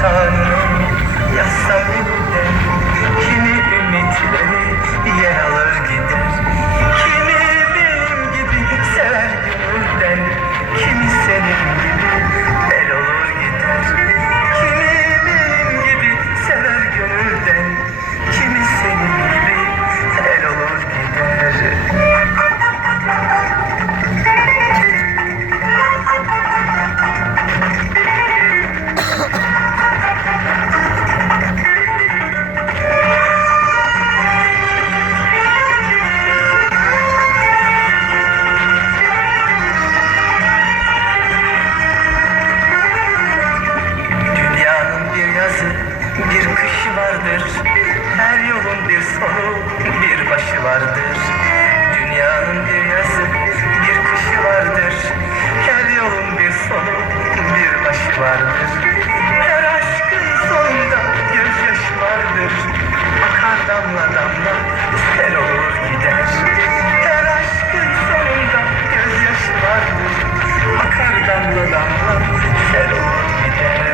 kanunu yazsam yeniden. Kimi ümitleri yer alır gider. Kimi benim gibi sever gönülden. Kimi senin gibi el olur gider. Kimi benim gibi sever gönülden. Kimi senin gibi el olur gider. Bir kışı vardır, her yolun bir sonu, bir başı vardır. Dünyanın bir yazı, bir kışı vardır, her yolun bir sonu, bir başı vardır. Her aşkın sonunda gözyaşı vardır, akar damla damla sel olur gider. Her aşkın sonunda gözyaşı vardır, akar damla damla sel olur gider.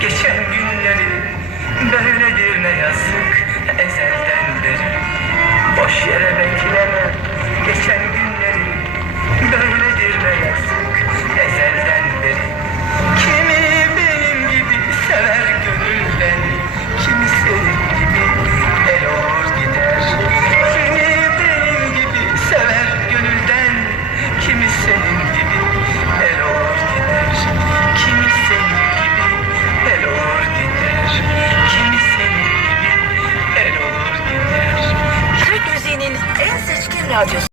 Geçen günleri böyledir ne yazık ezelden beri. Boş yere bekleme geçen günleri böyledir ne yazık ezelden beri. Kimi benim gibi sever gönülden, kimi senin gibi el olur gider. Kimi benim gibi sever gönülden, kimi senin gibi el olur gider. Kimi senin el olur gider, kimi senin gibi el olur gider. Türk müziğinin en seçkin radyosu.